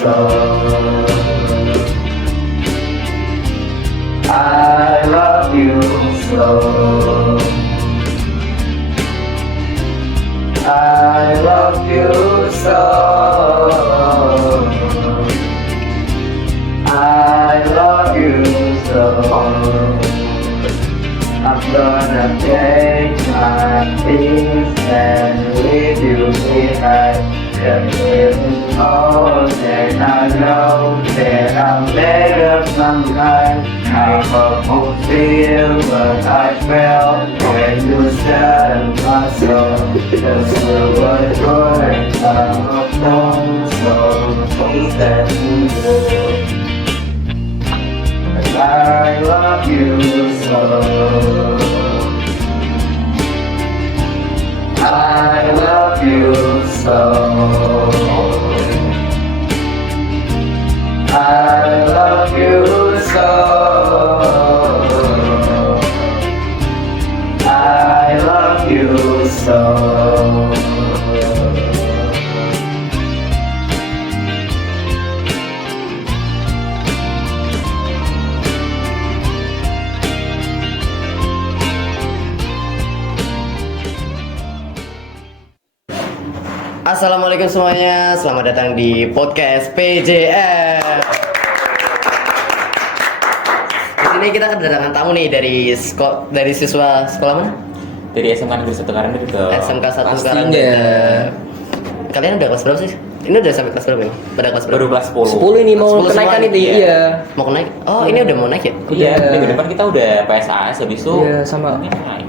so. I love you so. I love you so. I love you so. I'm gonna take my things and leave you behind. Oh, then I know that I'm better sometime. I hope you feel what I felt when you said my soul. Cause we were going down so that you do. I love you so. I love you so. I love you so. I love you so. Assalamualaikum semuanya, selamat datang di podcast PJF. Di sini kita kedatangan tamu nih dari siswa sekolah mana? Dari SMK Negeri 1 Karangdete dong. SMK 1 Pastinya. Karangdete. Kalian udah kelas berapa sih? Ini udah sampai kelas berapa nih? Pada kelas berapa? Baru kelas 10. 10 ini mau 10 kenaikan semua. ini, iya. Mau naik? Oh, ini udah mau naik ya? Iya, Iya. minggu depan kita udah PSAS habis itu. Iya, sama. Ini naik.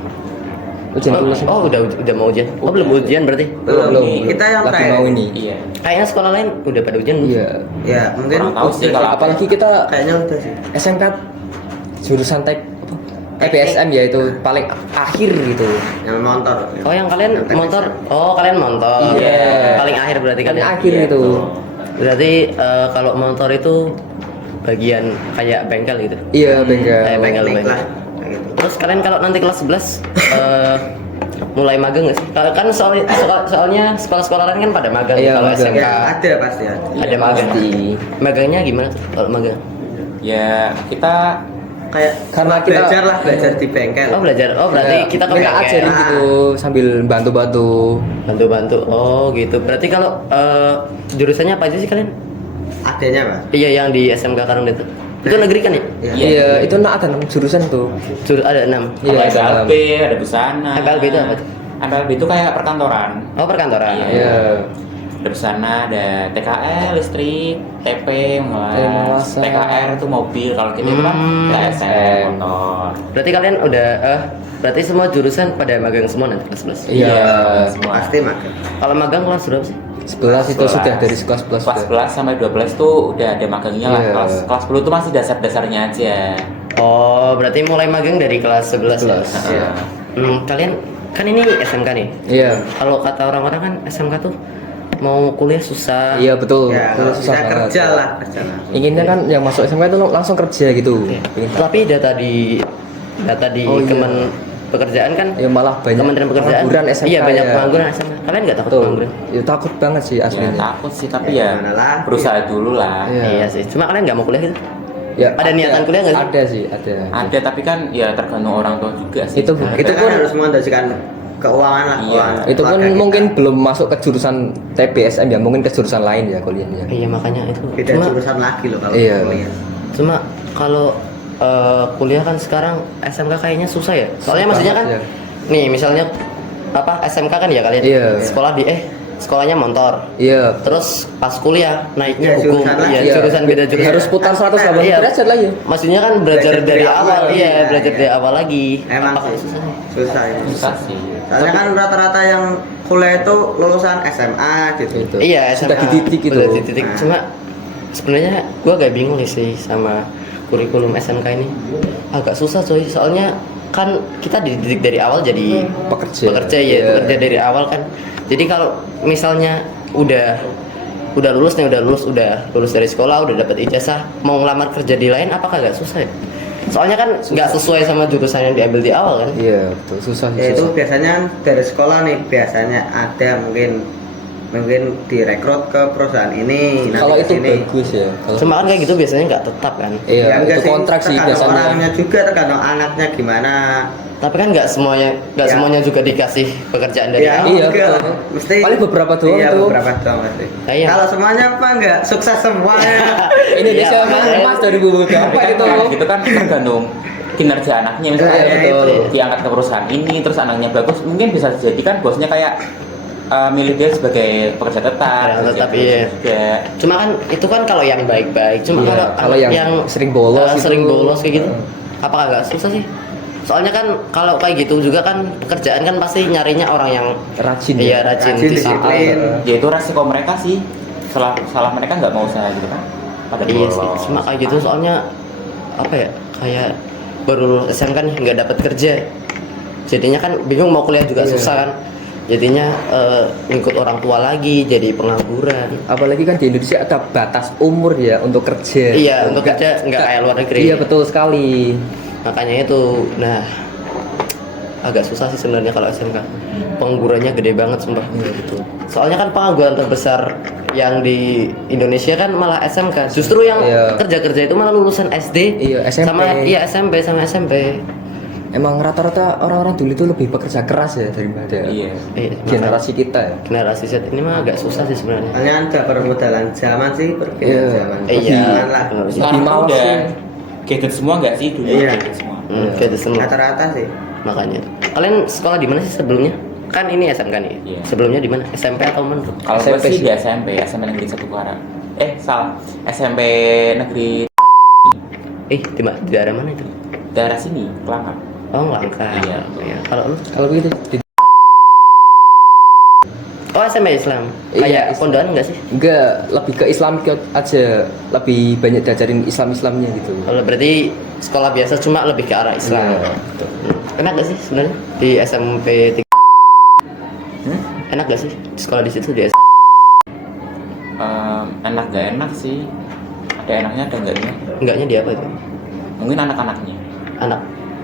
Ujian tulis. Oh, udah mau ujian. Oh, belum ujian berarti? Belum. Kita yang lagi kayak- mau ini. Iya. Kayaknya sekolah lain udah pada ujian. Iya. Ya mungkin Kurang tahu sih udah kalau Apalagi kita kayaknya udah sih. SMK jurusan TPSM ya itu paling akhir gitu. Yang motor. Oh, yang kalian motor? Oh, kalian motor. Iya. Paling akhir berarti Paling kalian. akhir itu. Berarti kalau motor itu bagian kayak bengkel gitu. Iya, bengkel. Kayak bengkel. Naik lah. Kayak gitu. Terus kalian kalau nanti kelas 11 mulai magang nggak sih? Kalau kan soalnya sekolah-sekolah lain kan pada magang. Iya, Kalau magang. SMK Ya, ada pasti ada. ada magang. Pasti. Magangnya gimana tuh kalau magang? Ya, kita Kayak Karena kita- belajar di bengkel. Oh, belajar. Oh, berarti Ya, kita ke mereka bengkel. ajarin gitu sambil bantu-bantu. Bantu-bantu. Oh, gitu. Berarti kalau jurusannya apa aja sih kalian? Adanya, Pak. Iya, yang di SMK Karangdete. Itu negeri kan ya? Iya. Iya, itu ada 6 jurusan tuh. Ada 6. Iya, ada ada MPLB, ada busana. MPLB itu apa tuh? MPLB itu kayak perkantoran. Oh, perkantoran. Iya. Ada busana, ada TKL, listrik, TP, Pengawasan. TKR itu mobil. Kalau kita itu kan TSM, motor. Berarti kalian udah berarti semua jurusan pada magang semua nanti kelas 11. Iya. semua. Pasti makan. Kalau magang kelas berapa sih? 11 itu sudah dari kelas 11 Kelas 11 sampai 12 tuh udah ada magangnya lah. Iya. Kelas 10 tuh masih dasar-dasarnya aja. Oh, berarti mulai magang dari kelas 11. 11. Ya? Iya. Kalian kan ini SMK nih. Iya. Kalau kata orang-orang kan SMK tuh mau kuliah susah. Iya betul. Ya, Itu kalau susah bisa banget. kerja lah. Inginnya kan yang masuk SMK itu langsung kerja gitu. Pengen Tapi data di Oh, iya. Kemen Pekerjaan kan ya malah banyak Kementerian Pekerjaan. pengangguran SMK. Iya, banyak ya. pengangguran SMK. Kalian nggak takut Betul. pengangguran? Ya takut banget sih Ya aslinya. takut sih, tapi Ya, ya gimana lagi? berusaha dulu lah. Iya. Iya sih. Cuma kalian nggak mau kuliah gitu? Ya, Ada niatan kuliah nggak sih? Ada sih, ada. Ada, tapi kan ya tergantung orang tua juga sih. Itu Kita itu kan pun harus mengandalkan keuangan lah. Iya. keuangan itu pun keluarga kita. mungkin belum masuk ke jurusan TPSM ya, mungkin ke jurusan lain ya kuliahnya. Iya, makanya itu. beda Cuma jurusan lagi loh kalau Iya. kuliah. Cuma kalau kuliah kan sekarang SMK kayaknya susah ya. Soalnya Susah maksudnya kan banget, nih misalnya apa SMK kan ya kalian Iya. sekolah di sekolahnya motor. Iya. Terus pas kuliah naiknya Iya, hukum. jurusan lagi. Iya, Iya. jurusan beda jurusan. Harus putar 180 Iya. derajat lah ya. Maksudnya kan belajar Belajar dari dari awal, awal, iya, iya, belajar iya. dari awal lagi. Emang Apakah sih. susah? Susah ya. Susah sih. Soalnya kan rata-rata yang kuliah itu lulusan SMA gitu. Itu. Iya, Sudah SMA, dididik gitu. udah dididik. Nah. Cuma sebenarnya gua agak bingung nih sih sama kurikulum SMK ini. Agak susah coy, soalnya kan kita dididik dari awal jadi Pekerja. ya, Iya. pekerja dari awal kan. Jadi kalau misalnya udah lulus dari sekolah, udah dapat ijazah, mau ngelamar kerja di lain apakah agak susah ya? Soalnya kan nggak sesuai sama jurusan yang diambil di awal kan. Iya, betul. Susah Ya sih. itu susah. biasanya dari sekolah nih biasanya ada mungkin mungkin direkrut ke perusahaan ini. Kalau nanti itu kesini. bagus ya. Kalau Cuma kan kayak gitu biasanya nggak tetap kan. iya, Ya, enggak itu kontrak sih tergantung biasanya. orangnya juga, tergantung anaknya gimana. Tapi kan nggak Ya. semuanya juga dikasih pekerjaan dari Ya, awal. Iya, enggak. betul. Mesti Paling beberapa doang iya, tuh. beberapa doang pasti. Iya. Kalau semuanya apa enggak sukses semuanya. Indonesia Iya, emang makanya. emas 2024 Tapi kan itu. kalau gitu kan tergantung kinerja anaknya, misalnya Iya, betul. itu. Diangkat ke perusahaan ini terus anaknya bagus, mungkin bisa jadi kan bosnya kayak milih dia sebagai pekerja tetap, Ya, kerja tetap, terus iya. juga. Cuma kan itu kan kalau yang baik-baik. Cuma Iya, kalau yang sering bolos sering itu- bolos kayak gitu. Apakah nggak susah sih? Soalnya kan kalau kayak gitu juga kan pekerjaan kan pasti nyarinya orang yang Rajin ya? Iya, rajin, Rajin, disiplin. disiplin. Ya itu resiko mereka sih. Salah mereka nggak mau usaha gitu kan. Pada Iya sih. bolos. Cuma kayak gitu soalnya apa ya? Kayak baru lulus SMK nih nggak dapat kerja. Jadinya kan bingung mau kuliah juga Iya. susah kan. Jadinya ngikut orang tua lagi jadi pengangguran. Apalagi kan di Indonesia ada batas umur ya untuk kerja. Iya, untuk kerja nggak kayak luar negeri. Iya, betul sekali. Makanya itu, nah agak susah sih sebenarnya kalau SMK. Penganggurannya gede banget sumpah. Iya, betul. Soalnya kan pengangguran terbesar yang di Indonesia kan malah SMK. Justru yang Iya. kerja-kerja itu malah lulusan SD. Iya, SMP. Sama SMP. Emang rata-rata orang-orang dulu itu lebih bekerja keras ya daripada Iya. generasi kita ya. Generasi Z ini mah agak susah sih sebenarnya. Hanya ada permodalan zaman sih, perbedaan Iya. zaman. Iya. Zaman lah. Sekarang malas udah sih. gadget semua nggak sih dulu Iya. gadget semua. Gitu semua. Rata-rata sih. Makanya. Kalian sekolah di mana sih sebelumnya? Kan ini SMK nih. Iya. Sebelumnya di mana? SMP atau menurut? Kalau gue SMP sih sih. di SMP Negeri 1 Kuarang. Salah. SMP Negeri Di daerah mana itu? daerah sini, Kelangkap. Oh, Langka. Iya. Kalau lu? Kalau begitu Oh, SMP Islam. Iya, Kayak Islam. pondokan enggak sih? enggak, lebih ke Islam aja, lebih banyak diajarin Islamnya gitu. Kalau berarti sekolah biasa cuma lebih ke arah Islam. Iya. Enak gak sih sebenarnya di SMP 3? Enak gak sih sekolah di situ di SMP? Enak gak enak sih, ada enaknya ada enggaknya. Enggaknya di apa itu? Mungkin anak-anaknya. Anak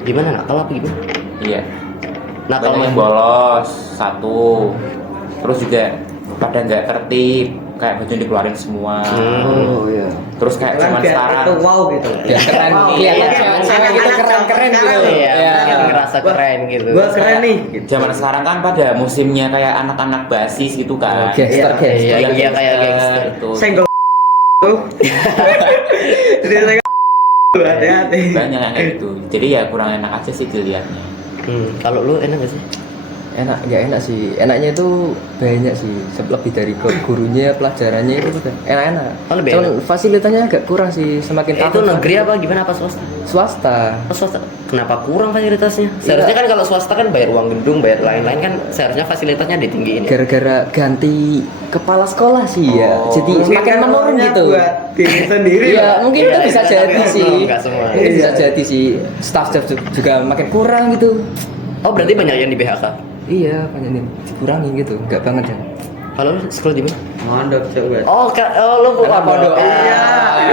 gimana, nakal apa gimana? Iya. Nakal Banyak yang mah. bolos satu, terus juga pada nggak tertib, kayak baju dikeluarin semua. Oh iya. Terus kayak Kan zaman biar sekarang. itu wow gitu. Ya keren, Wow. kelihatan Iya. cewek-cewek gitu keren-keren gitu. Iya, Iya. biar ngerasa keren gitu. Gua keren nih. Gitu. Zaman sekarang kan pada musimnya kayak anak-anak basis gitu kan. Gangster, Iya. gangster. Iya, iya, kayak gangster. Gitu. Senggol. Jadi saya hati-hati. Banyak yang kayak gitu. Jadi ya kurang enak aja sih dilihatnya. Kalau lu enak gak sih? Enak, nggak enak sih. Enaknya itu banyak sih, lebih dari ke gurunya, pelajarannya itu udah enak-enak. Oh, lebih Cuman enak. fasilitasnya agak kurang sih, semakin Itu tahun negeri apa gimana, apa swasta? swasta. Oh, swasta. Kenapa kurang fasilitasnya? Seharusnya kan kalau swasta kan bayar uang gedung, bayar lain-lain kan seharusnya fasilitasnya ditinggiin ya. Gara-gara ganti kepala sekolah sih ya, Oh. jadi Mungkin semakin kan menurun uangnya gitu. buat diri sendiri. Iya, lah. mungkin Iya, itu bisa iya, jadi tapi sih. enggak semua. Mungkin bisa Iya. jadi sih. Staff juga makin kurang gitu. Oh, berarti banyak yang di BHK. Iya, banyak nih dikurangi gitu, nggak banget ya. Kalau lu sekolah di mana? Mondok coba. Lu bukan Anak pondok. Iya.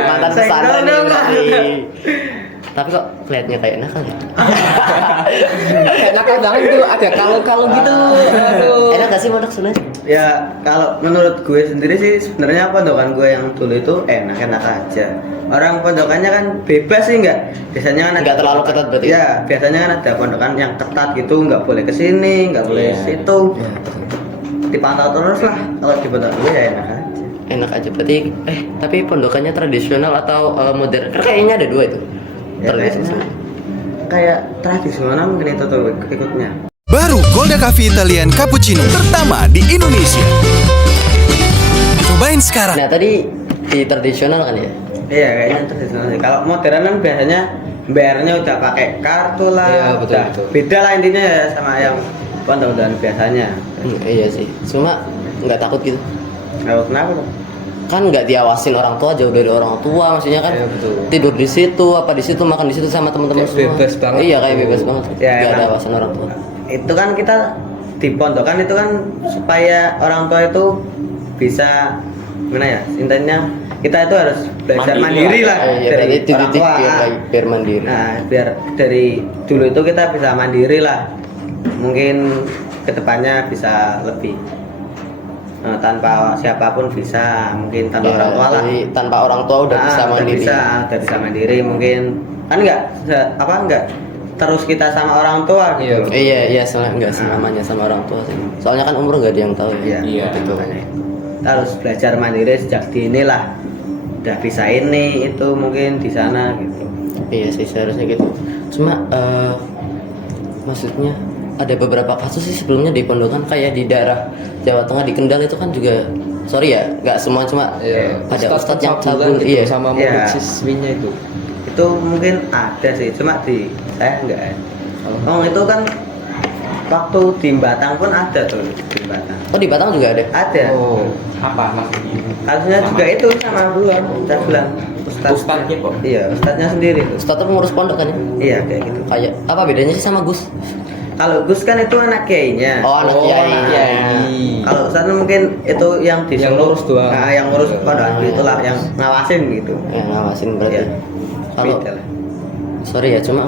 Mantan Saya pesantren nih dong. berarti. Tapi kok kelihatannya kayak nakal ya? Kayak nakal banget tuh, ada kalau gitu. Aduh. Enak gak sih mondok sebenarnya? Ya kalau menurut gue sendiri sih sebenarnya pondokan gue yang dulu itu enak-enak aja. Orang pondokannya kan bebas sih nggak? Biasanya kan Nggak terlalu ketat berarti? Ya biasanya kan ada pondokan yang ketat gitu, nggak boleh kesini, nggak boleh Iya. situ. Ya, betul. Dipantau terus lah. Kalau di pondokan gue ya enak aja. Enak aja berarti. Tapi pondokannya tradisional atau modern? Karena kayaknya ada dua itu. Ya, Tradisional. kayak tradisional mungkin itu tuh ikutnya. Baru Golda Cafe Italian Cappuccino pertama di Indonesia. Cobain sekarang. Nah tadi di tradisional kan ya? Iya kayaknya tradisional sih. Kalau modern kan biasanya bayarnya udah pakai kartu lah. Iya, betul, udah betul. beda lah intinya ya sama yang pondok-pondokan biasanya. Iya sih. Cuma nggak takut gitu. Kalau kenapa tuh? Kan nggak diawasin orang tua, jauh dari orang tua, maksudnya kan Iya, betul. tidur di situ, apa di situ, makan di situ sama teman-teman Kayak semua. bebas banget. Iya kayak bebas banget. Ya, Nggak ada emang. awasan orang tua. Itu kan kita di pondokan itu kan supaya orang tua itu bisa gimana ya? Intinya kita itu harus belajar mandiri lah Iya, dari berarti orang dididik tua. biar mandiri. Nah, biar dari dulu itu kita bisa mandiri lah. Mungkin kedepannya bisa lebih tanpa siapapun bisa, mungkin tanpa Ya, orang tua lah. jadi tanpa orang tua udah bisa mandiri. Udah bisa mandiri, mungkin kan nggak terus kita sama orang tua gitu. Iya, soalnya nggak selamanya sama orang tua sih. Soalnya kan umur nggak ada yang tahu ya. Iya. Betul. Kita harus belajar mandiri sejak dini lah. Udah bisa ini itu mungkin di sana gitu. Iya sih seharusnya gitu. Cuma maksudnya ada beberapa kasus sih sebelumnya di pondokan kayak di daerah Jawa Tengah di Kendal itu kan juga sorry ya nggak semua cuma ada ustadz yang cabul gitu, iya sama Iya. murid siswinya itu. Itu mungkin ada sih, cuma di saya enggak ya. Oh itu kan waktu di Batang pun ada tuh di Batang. oh di Batam juga ada Ada. Oh, Apa maksudnya? Kasusnya juga itu sama bulan. Saya bilang Ustadznya kok? Iya, ustadznya sendiri tuh. ustadz tuh pengurus pondok kan ya Iya kayak gitu. kayak apa bedanya sih sama Gus Kalau Gus kan itu anak kiainya. oh anak kiai anak iya. Kalau ustadz mungkin itu yang disuruh, Yang ngurus doang. Nah, yang ngurus pondok Oh, itulah yang ngawasin gitu. yang ngawasin berarti Iya. kalau Beda lah. sorry ya cuma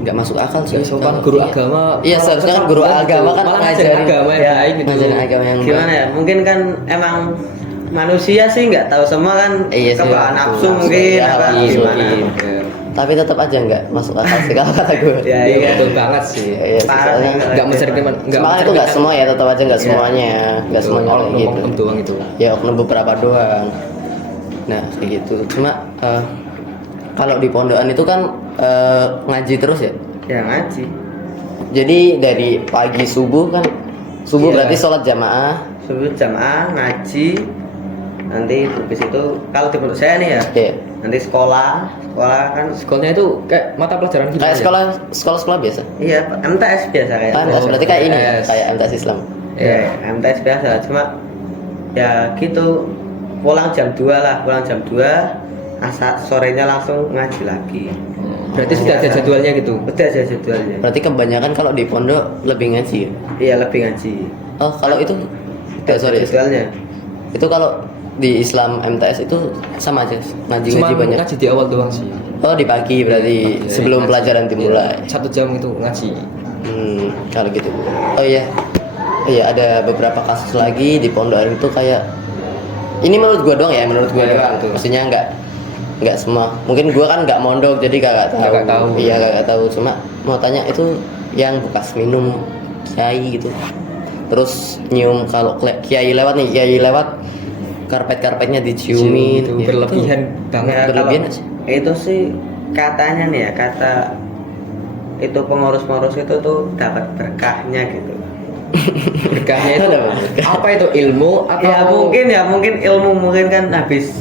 nggak masuk akal sih nggak sopan kalau- guru iya. agama. iya seharusnya kan guru agama kan malah ngajarin ngajarin agama yang Ya, baik gitu. ngajarin agama yang Gimana ya? Mungkin kan emang manusia sih nggak tahu semua kan, Iya sih, kebawaan betul. nafsu Nafsu, mungkin iya, apa nafsu, gimana. iya. tapi tetap aja nggak masuk akal sih kalau kata gue Ya, Iya, iya. betul banget sih. Iya, sih, Parah soalnya sih. Nggak mencerminkan, cuma kan itu nggak semua ya tetap aja nggak Iya. semuanya nggak semuanya kayak gitu oknum doang itu. ya oknum beberapa doang nah kayak gitu cuma kalau di pondokan itu kan ngaji terus ya Ya ngaji. jadi dari pagi subuh kan subuh Iya. berarti sholat jamaah Subuh jamaah ngaji. Nanti habis itu kalau di pondok saya nih ya, ya nanti sekolah kan Sekolahnya itu kayak mata pelajaran gimana? kayak ya? sekolah biasa iya MTS biasa kayak. MTS berarti kayak ini ya MTS. kayak MTS Islam Ya, MTS biasa, cuma ya gitu. Pulang jam 2 lah, pulang jam 2, sorenya langsung ngaji lagi. Berarti sudah ada jadwalnya gitu. Udah aja jadwalnya. berarti kebanyakan kalau di pondok lebih ngaji ya? Iya, lebih ngaji. Oh kalau itu Udah sorry jadwalnya. itu kalau di Islam MTS itu sama aja ngaji Cuma banyak ngaji di awal doang sih. oh di pagi berarti Iya, sebelum ngaji. pelajaran dimulai Iya, 1 jam itu ngaji. kalau gitu oh iya ada beberapa kasus lagi di pondokan itu kayak ini menurut gua doang ya menurut gua Iya, doang betul. maksudnya nggak semua mungkin gua kan nggak mondok jadi kagak tahu Nggak tahu. iya kagak tahu cuma mau tanya itu yang bekas minum kiai gitu terus nyium kalau kiai lewat karpetnya diciumin Itu ya, berlebihan banget. Ya, berlebihan kalau sih. itu sih katanya nih ya, kata itu pengurus-pengurus itu tuh dapat berkahnya gitu. Berkahnya itu Ada berkah. apa itu ilmu atau Ya mungkin ilmu mungkin kan habis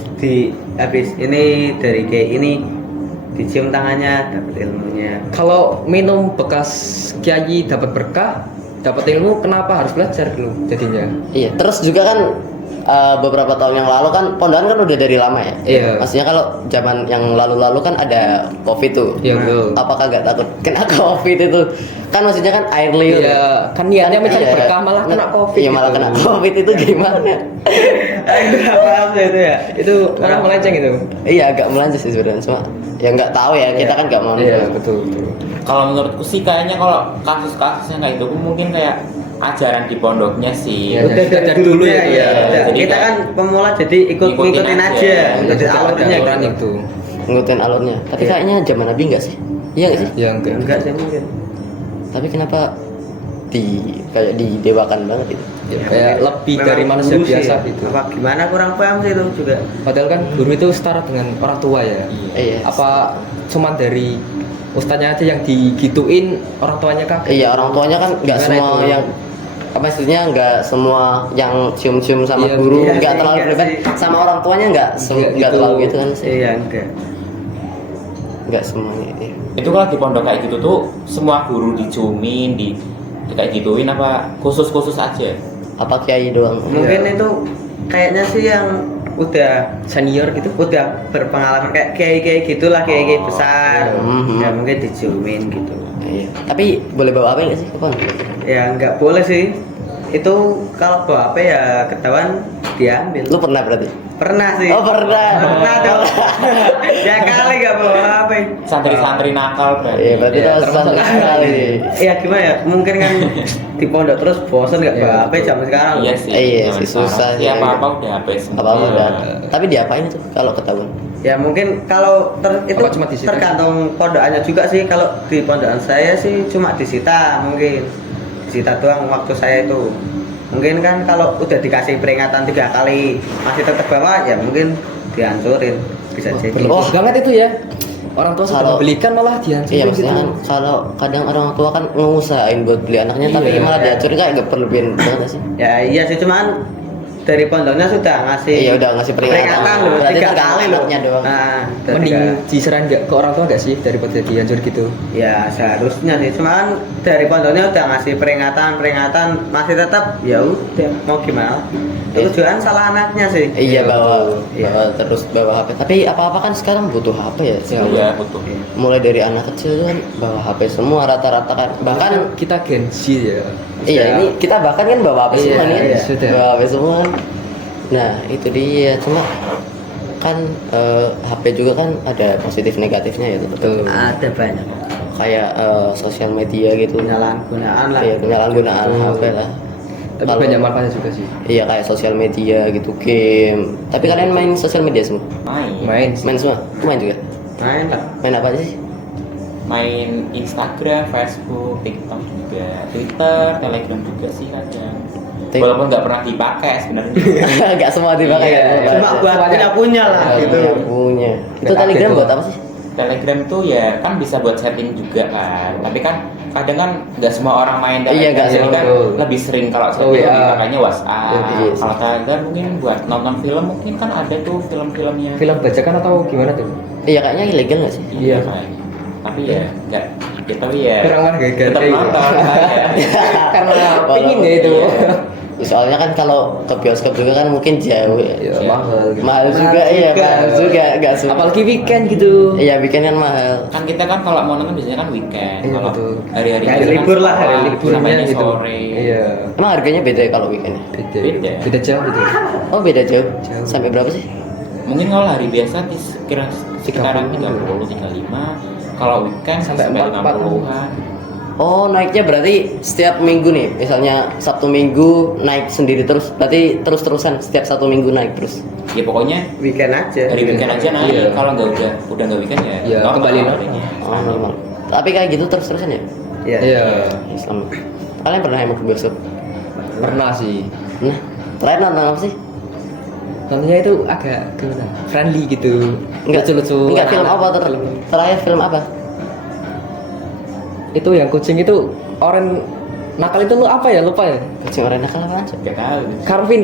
ini dari kayak ini dicium tangannya dapat ilmunya. kalau minum bekas kiai dapat berkah, dapat ilmu, kenapa harus belajar dulu jadinya? Iya, terus juga kan beberapa tahun yang lalu kan pondokan kan udah dari lama ya. Iya. Maksudnya kalau zaman yang lalu-lalu kan ada COVID tuh. Iya, betul. Apakah gak takut kena COVID itu? Kan maksudnya kan air liur. Iya, kan niatnya mencari Iya. berkah malah kena COVID. Iya, malah gitu. kena COVID itu gimana? Apa itu ya? Itu orang melenceng itu. Iya, agak melanjut sih sebenarnya. Cuma ya nggak tahu ya, kita kan nggak mau. Iya, betul, betul. Kalau menurutku sih kayaknya kalau kasus-kasusnya kayak gitu mungkin kayak ajaran di pondoknya sih. Iya, Udah dari dulu ya. Iya, Udah. jadi Kita kayak kan pemula jadi ngikutin aja, ngikutin Ada alurnya aturan gitu. itu. Ngikutin alurnya. Tapi Iya. kayaknya zaman Nabi nggak sih? Iya nggak sih? Ya enggak. Enggak sih mungkin. Tapi kenapa kayak didewakan banget gitu? Ya, kayak lebih Memang dari manusia guru sih biasa ya. gitu. Apa gimana kurang paham sih itu juga. Padahal kan guru itu setara dengan orang tua ya. Iya. Apa cuman dari ustaznya aja yang digituin, orang tuanya kaget? Iya, orang tuanya kan nggak Gimana semua itu? yang apa maksudnya nggak semua yang cium-cium sama Iya, guru iya nggak sih, terlalu iya berlebihan sih. sama orang tuanya nggak Nggak nggak gitu. terlalu gitu kan sih Iya enggak. nggak semuanya iya. Itu kalau di pondok kayak gitu tuh semua guru diciumin, kayak gituin apa khusus-khusus aja? apa kiai doang Mungkin Iya. itu kayaknya sih yang udah Senior gitu. udah berpengalaman kayak kiai gitulah, kiai besar. Mhm. Ya mungkin diciumin gitu. iya. Tapi boleh bawa apa nggak sih? Apa? Ya nggak boleh sih. Itu kalau bawa apa ya ketahuan diambil. Lu pernah berarti? Pernah sih. Oh, pernah. Pernah dong. Ya kali gak bawa HP. Santri-santri nakal berarti. Iya, berarti Iya, termasuk termasuk sekali. Iya gimana ya? Mungkin kan di pondok terus bosan gak Iya, bawa HP betul. zaman sekarang. Iya sih. Iya zaman sih, susah sekarang sih. sih. Apa-apa udah HP semua. Apa-apa Iya. udah. Tapi diapain itu kalau ketahuan? Ya mungkin kalau itu Apa cuma disita? tergantung pondokannya juga sih. Kalau di pondokan saya sih cuma disita mungkin. Disita doang waktu saya itu. Mungkin kan kalau udah dikasih peringatan 3 kali masih tetap bawa ya mungkin dihancurin bisa jadi. Berlebihan banget itu ya. Orang tua sudah Kalau- membelikan malah dihancurin Iya, gitu. maksudnya kan kalau kadang orang tua kan ngusahain buat beli anaknya tapi Iya. malah dihancurin kayak gak berlebihan banget nggak sih? Ya iya sih cuman dari pondoknya sudah ngasih Iya, udah ngasih peringatan. loh Berarti 3 tergantung kali loh. anaknya doang. Nah, udah Mending 3. diserahin nggak ke orang tua nggak sih daripada dihancur gitu. Ya seharusnya sih cuman dari pondoknya udah ngasih peringatan masih tetap ya udah mau gimana. Itu tujuan salah anaknya sih. Iya, bawa Iya. terus bawa HP. Tapi apa-apa kan sekarang butuh HP ya. Iya, betul. Mulai dari anak kecil kan bawa HP semua rata-rata kan. Bahkan kita Gen Z ya. iya ini kita bahkan kan bawa HP Iya, semua nih. iya, sudah. Bawa HP semua. Nah, itu dia cuma kan HP juga kan ada positif negatifnya ya Betul. Ada banyak kayak sosial media gitu. penyalahgunaan lah. Iya, penyalahgunaan Betul. HP lah. Tapi Kalau- banyak manfaatnya juga sih. Iya, kayak sosial media gitu, game. Tapi kalian main sosial media semua? Main. Main. Main semua? Aku main juga. Main lah. Main apa aja sih? Main Instagram, Facebook, TikTok juga, Twitter, Telegram juga sih kadang. Tik- Walaupun nggak pernah dipakai sebenarnya. Gak semua dipakai Iya, ya. Cuma buat punya lah Iya, gitu. punya. Itu Nggak Telegram kaget buat tuh. apa sih? Telegram tuh ya kan bisa buat setting juga kan. Tapi kan kadang kan nggak semua orang main Telegram. Iya, nggak Jadi semua, kan betul. lebih sering kalau Oh, setting iya. dipakainya WhatsApp. Iya, iya. Kalau Telegram mungkin buat nonton film mungkin kan ada tuh film-filmnya. Film bajakan atau gimana tuh? Iya, kayaknya ilegal gak sih? Iya, Iya. kayaknya. Tapi ya nggak. Ya, tapi ya. Kurang harga-harga. Tetap nonton. Karena Walaupun- pingin ya itu. iya. Soalnya kan kalau ke bioskop juga kan mungkin jauh ya. Ya, mahal gitu. Mahal juga, iya mahal juga, nggak semua. Apalagi weekend gitu. Iya, bikin kan mahal. Kan kita kan kalau mau nonton biasanya kan weekend. Iya, Kalau betul. hari-hari Hari biasa libur kan lah, hari sekolah, libur. sampainya gitu. sore. Iya. Emang harganya beda ya kalau weekend? Beda. Beda jauh gitu. Oh, beda jauh. Jauh. Sampai berapa sih? Mungkin kalau hari biasa kira sekitaran 30, 35. Kalau weekend Sampai sampai 40. 50-an. Oh, naiknya berarti setiap minggu nih. Misalnya Sabtu Minggu naik sendiri terus. Berarti terus-terusan setiap satu minggu naik terus. Ya pokoknya Weekend aja. hari weekend aja naik. Iya. Kalau udah nggak weekend ya. Iya, normal kembali normal. harganya. Oh, normal. Tapi kayak gitu terus-terusan ya? Iya. Iya. Islam. Kalian pernah emang ke bioskop? Pernah sih. Nah, terakhir nonton apa sih? Nontonnya itu agak gimana? Friendly gitu. Lucu-lucu. Enggak, film anak-anak. apa terakhir film apa? Itu yang kucing itu orang nakal itu lu apa ya? Lupa ya? Kucing oranye nakal apaan sih? Nggak tahu. Calvin.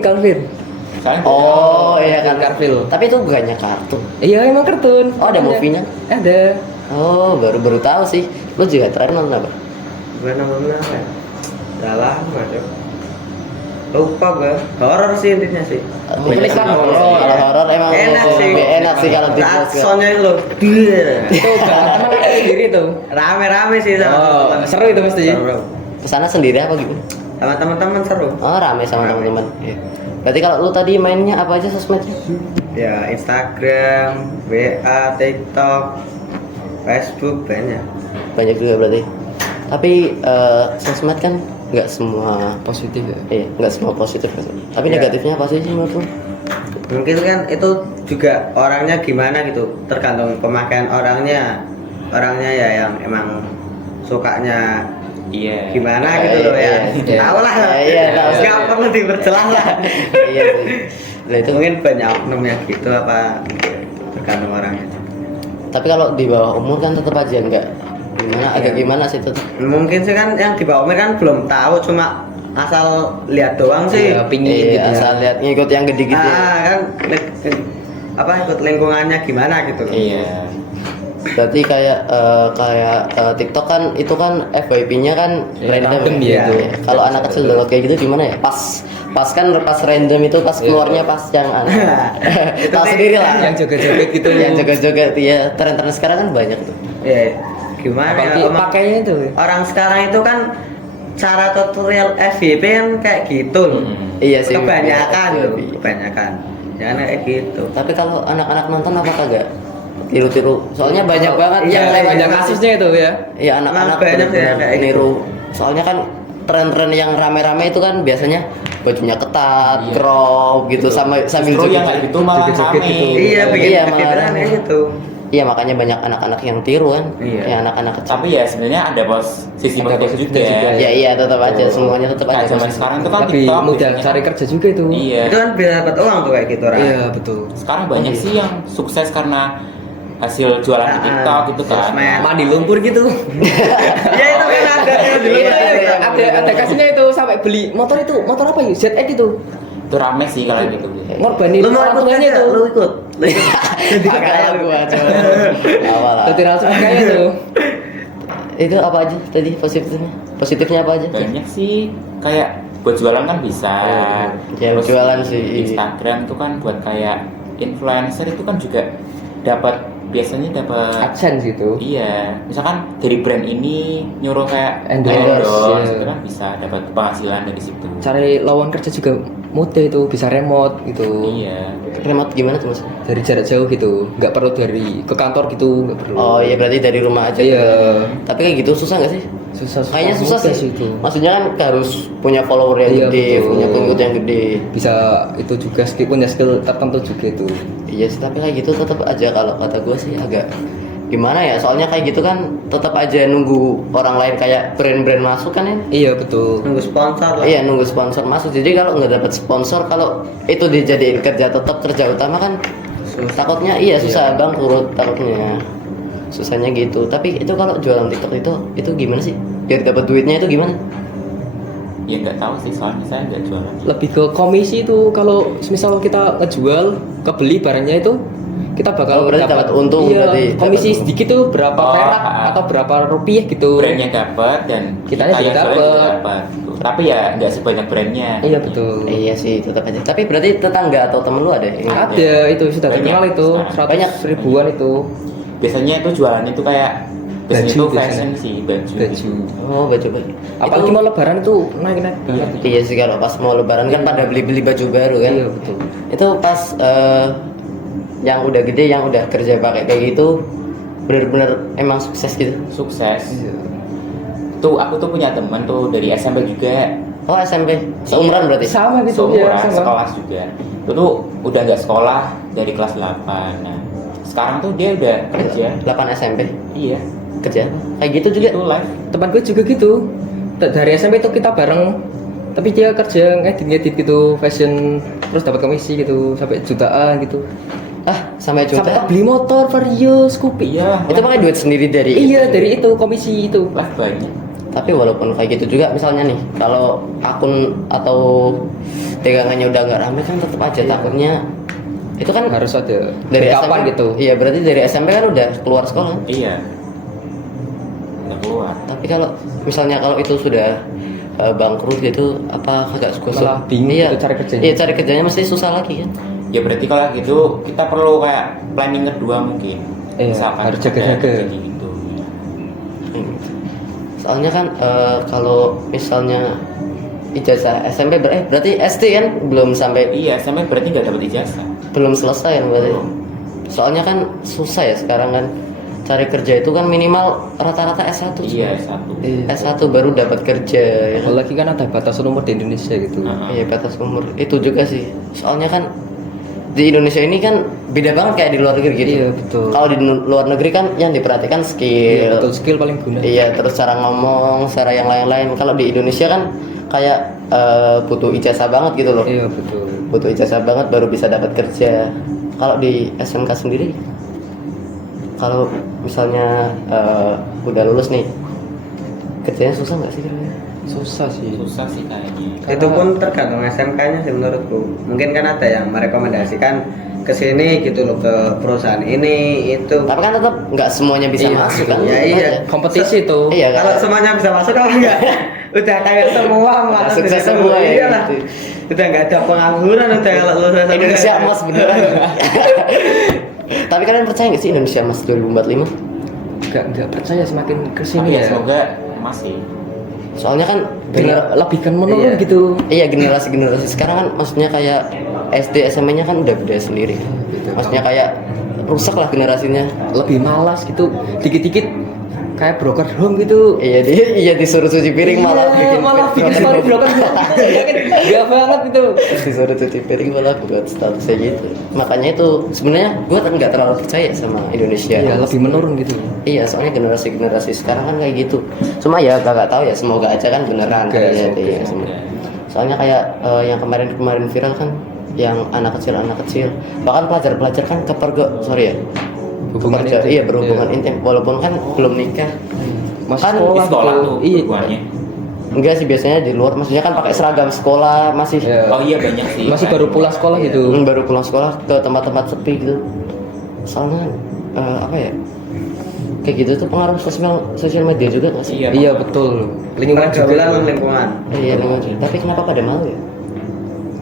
Soalnya Oh, iya kan. Garfield. Tapi itu bukannya kartun. Iya emang kartun. Oh, ada movie-nya? Ada. Oh, baru tahu sih. Lu juga terakhir nonton apa? Gue nonton apa ya? Udah lama Cok. Lupa gue. Horor sih intinya sih. Iya, kan sih. horor. Kalau horor emang Enak sih. lebih enak sih kalau di bioskop. Raksonnya itu loh. Dia. Itu teman sendiri tuh. Rame-rame sih sama Oh, teman. seru itu pasti. Seru. Kesana sendiri apa gitu? Sama teman-teman seru. Oh, rame sama Rame. teman-teman. Iya. Berarti kalau lu tadi mainnya apa aja sosmednya? Ya Instagram, WA, TikTok, Facebook banyak. Banyak juga berarti. Tapi sosmed kan nggak semua Positif ya. nggak semua positif kan. Tapi Iya. negatifnya apa sih menurut lu? Mungkin kan itu juga orangnya gimana gitu, tergantung pemakaian orangnya. Orangnya ya yang emang sukanya Iya. gimana Iya, gitu loh ya. iya. Tahu lah. Iya, tahu sih. Nggak perlu diperjelas lah. Iya sih. Nah, itu. Mungkin banyak oknumnya gitu apa tergantung orangnya. Tapi kalau di bawah umur kan tetap aja nggak gimana, agak Iya. gimana sih tetap. Mungkin sih kan yang di bawah umur kan belum tahu, cuma asal lihat doang sih. Iya, pingin Iya, gitu ya. asal lihat ngikut yang gede-gede. Kan apa ikut lingkungannya gimana gitu. Iya. Berarti kayak TikTok kan itu kan FYP-nya kan Iya, random random ya. ya itu. Iya. Kalau anak kecil download kayak gitu gimana ya? Pas random itu pas keluarnya pas yang anak. Itu Tahu sih sendiri lah. Yang joget-joget gitu. Yang joget-joget ya tren-tren sekarang kan banyak tuh. Ya gimana Apalagi ya, emang pakainya itu. orang sekarang itu kan cara tutorial FYP kan kayak gitu loh. Iya sih. Kebanyakan iya, loh, iya. kebanyakan. Jangan kayak gitu. Tapi kalau anak-anak nonton apa kagak tiru-tiru? Soalnya banyak banget Iya, yang lewat Banyak kasusnya itu ya. Iya anak-anak Emang banyak bener-bener ya, kayak niru. Soalnya kan tren-tren yang rame-rame itu kan biasanya bajunya ketat, Iya. crop gitu sama sambil Justru yang joget-joget. kayak gitu malah Joget-joget rame. gitu. Iya, bikin Iya, kayak gitu malah kan rame. kayak gitu. Iya makanya banyak anak-anak yang tiru kan. Iya. Ya anak-anak kecil. Tapi ya sebenarnya ada sisi Ada positif positifnya juga. juga. Ya iya tetap aja Oh. semuanya tetap Kayak aja. zaman sekarang itu kan Tapi TikTok mudah biasanya cari kan- kerja juga itu. Iya. Itu kan bisa dapat uang tuh kayak gitu orang. Iya, betul. Sekarang banyak Iya. sih yang sukses karena hasil jualan di TikTok gitu kan. sosmed. Mandi lumpur gitu. Ya itu kan ada yang di Iya, ada kasihnya itu sampai beli motor itu, motor apa ya? ZX itu. Itu rame sih kalau gitu. Ngorbanin Lu mau orang ikut tuanya aja, itu. lu ikut. Lu ikut. Jadi Pakai kaya lagu lu. aja. Awal lah. Jadi langsung kaya itu. Itu apa aja tadi positifnya? Positifnya apa aja? Banyak sih kayak buat jualan kan bisa. Ya, Terus jualan di sih. Instagram tuh kan buat kayak influencer itu kan juga biasanya dapat AdSense gitu. iya, misalkan dari brand ini nyuruh kayak Endorse, itu iya. kan bisa dapat penghasilan dari situ. Cari lawan kerja juga mudah itu, bisa remote gitu. Iya. Remote gimana tuh mas? Dari jarak jauh gitu, nggak perlu dari ke kantor gitu, nggak perlu. Oh iya berarti dari rumah aja. Iya. Tapi kayak gitu susah nggak sih? Susah. Kayaknya susah mudah sih. itu. Maksudnya kan harus punya follower yang Iya, gede, betul. punya pengikut yang gede. Bisa itu juga punya skill tertentu juga itu. Iya sih, tapi kayak gitu tetap aja kalau kata gue sih agak gimana ya? Soalnya kayak gitu kan tetap aja nunggu orang lain kayak brand-brand masuk kan ya. Iya betul. Nunggu sponsor lah. Iya nunggu sponsor masuk. Jadi kalau nggak dapat sponsor, kalau itu dijadiin tetap kerja utama kan takutnya iya susah bangkrut takutnya. Susahnya gitu. Tapi itu kalau jualan TikTok itu gimana sih? Biar dapat duitnya itu gimana? Ya nggak tahu sih soalnya saya nggak jualan. Lebih ke komisi itu kalau misal kita ngejual, kebeli barangnya itu kita bakal Oh, berarti dapat untung iya, berarti, dapat komisi untung. sedikit tuh berapa Oh, perak atau berapa rupiah gitu. Brandnya dapat dan Kitanya juga yang jualan dapat. dapat. Gitu. Tapi ya nggak sebanyak brandnya. Iya betul. Iya sih tetap aja. Tapi berarti tetangga atau temen lu ada yang Ada itu sudah Banyak terkenal itu sekarang. 100 Banyak. ribuan itu Biasanya itu jualan itu kayak biasanya Baju itu biasanya. fashion sih baju. baju. Oh baju-baju. Apalagi Itu- mau lebaran itu naik-naik. Iya. Iya sih kalau pas mau lebaran kan pada beli-beli baju baru kan. Iya betul. Itu pas yang udah gede, yang udah kerja pakai kayak gitu, bener-bener emang sukses gitu. Sukses. Iya. Tuh aku tuh punya teman tuh dari SMP juga. Oh SMP, seumuran berarti? Sama gitu ya, Seumuran, sama. sekolah juga. Itu tuh udah nggak sekolah dari kelas 8. Nah, sekarang tuh dia udah kerja. 8 SMP, Iya. kerja apa? Kayak gitu juga? Itu live. Teman gue juga gitu. Dari SMP itu kita bareng, tapi dia kerja ngedit gitu fashion, terus dapat komisi gitu sampai jutaan gitu. Ah, sampai Sampai juta? beli motor Vario, Scoopy. Iya. Itu pakai duit sendiri dari Iya dari itu komisi itu. live banyak. Tapi walaupun kayak gitu juga misalnya nih, kalau akun atau dagangannya udah nggak rame kan tetap aja takutnya itu kan Harus ada dari kapan SMP, gitu. Iya berarti dari SMP kan udah keluar sekolah. Iya. Udah keluar. Tapi kalau misalnya kalau itu sudah bangkrut gitu, apa agak susah? Malah bingung Iya, gitu cari kerjanya. Iya cari kerjanya mesti susah lagi kan. Ya berarti kalau gitu kita perlu kayak planning kedua mungkin. Iya, Misalkan harus ada jaga-jaga. terjadi gitu. Soalnya kan kalau misalnya ijazah SMP berarti SD kan belum sampai Iya, sampai berarti nggak dapat ijazah. belum selesai kan berarti. Belum. Soalnya kan susah ya sekarang kan cari kerja itu kan minimal rata-rata S1 sih. Iya, satu. S1 baru dapat kerja ya kan? Apalagi kan ada batas umur di Indonesia gitu. Heeh. Iya batas umur itu juga sih. Soalnya kan di Indonesia ini kan beda banget kayak di luar negeri gitu. Iya, betul. Kalau di luar negeri kan yang diperhatikan Iya, skill. betul skill paling guna. Iya, terus cara ngomong, cara yang lain-lain. Kalau di Indonesia kan kayak butuh ijazah banget gitu loh. Iya betul. Butuh ijazah banget baru bisa dapat kerja. Kalau di SMK sendiri, kalau misalnya udah lulus nih, kerjanya susah nggak sih kira-kira? Susah sih. Susah sih kayaknya. Itu pun tergantung SMK-nya sih menurutku. Mungkin kan ada yang merekomendasikan ke sini gitu loh, ke perusahaan ini itu. Tapi kan tetap nggak semuanya bisa Iya, masuk kan? iya, iya. Kompetisi itu. Iya kan? Kalau semuanya bisa masuk apa enggak? Udah kayak semua malah sukses jadi semua ya, Iya lah. gitu. Udah nggak ada pengangguran udah kalau lulus SMK. Indonesia emas beneran. Tapi kalian percaya nggak sih Indonesia emas 2045? Enggak percaya semakin Tapi kesini ya ya. semoga masih. Soalnya kan lebih kan menurun Iya. gitu. iya generasi sekarang kan maksudnya kayak SD SMA-nya kan udah beda sendiri. Maksudnya kayak rusak lah generasinya. Lebih malas gitu, dikit-dikit kayak broken home gitu. Iya disuruh cuci piring malah bikin story broken home. Gak banget gitu. disuruh cuci piring malah buat statusnya gitu. Makanya itu sebenarnya gue nggak terlalu percaya sama Indonesia. Iya, lebih menurun gitu. Iya, soalnya generasi sekarang kan kayak gitu. Cuma ya gak tahu ya, semoga aja kan beneran. Semoga, Iya, semoga. iya, semoga. Soalnya kayak yang kemarin viral kan, yang anak kecil, bahkan pelajar kan sorry ya, Hubungan Keperja- intim. iya berhubungan Iya. intim, walaupun kan belum nikah. Masih Kan Di sekolah gitu. tuh Iya. hubungannya. Enggak sih, biasanya di luar, maksudnya kan pakai seragam sekolah masih. Iya. Oh iya banyak sih. Masih baru pulang sekolah gitu. Baru pulang sekolah ke tempat-tempat sepi gitu. Soalnya apa ya? Kayak gitu tuh pengaruh sosial media juga nggak sih? Iya. Iya betul. Lingkungan Pergaulan juga. lingkungan. Iya, tapi kenapa pada malu ya?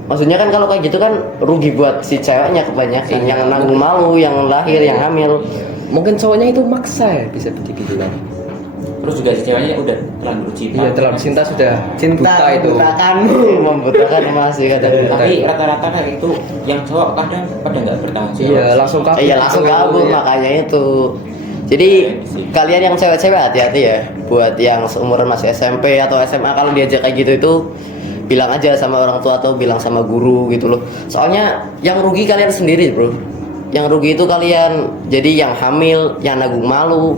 Maksudnya kan kalau kayak gitu kan rugi buat si ceweknya kebanyakan, yang nanggung malu, yang lahir, yang hamil. Mungkin cowoknya itu maksa ya, bisa dibilang. Terus juga si ceweknya udah terlanjur cinta. Iya, terlalu cinta sudah Cinta buta itu. membutakanmu. Membutakan masih kadang. Tapi rata-rata kayak itu yang cowok kadang pada nggak bertanggung jawab. Iya, langsung kabur. Iya langsung kabur, Iya. makanya itu. Jadi kalian yang cewek-cewek hati-hati ya, buat yang seumuran masih SMP atau SMA, kalau diajak kayak gitu itu bilang aja sama orang tua atau bilang sama guru gitu loh. Soalnya yang rugi kalian sendiri, bro. Yang rugi itu kalian, jadi yang hamil, yang nanggung malu,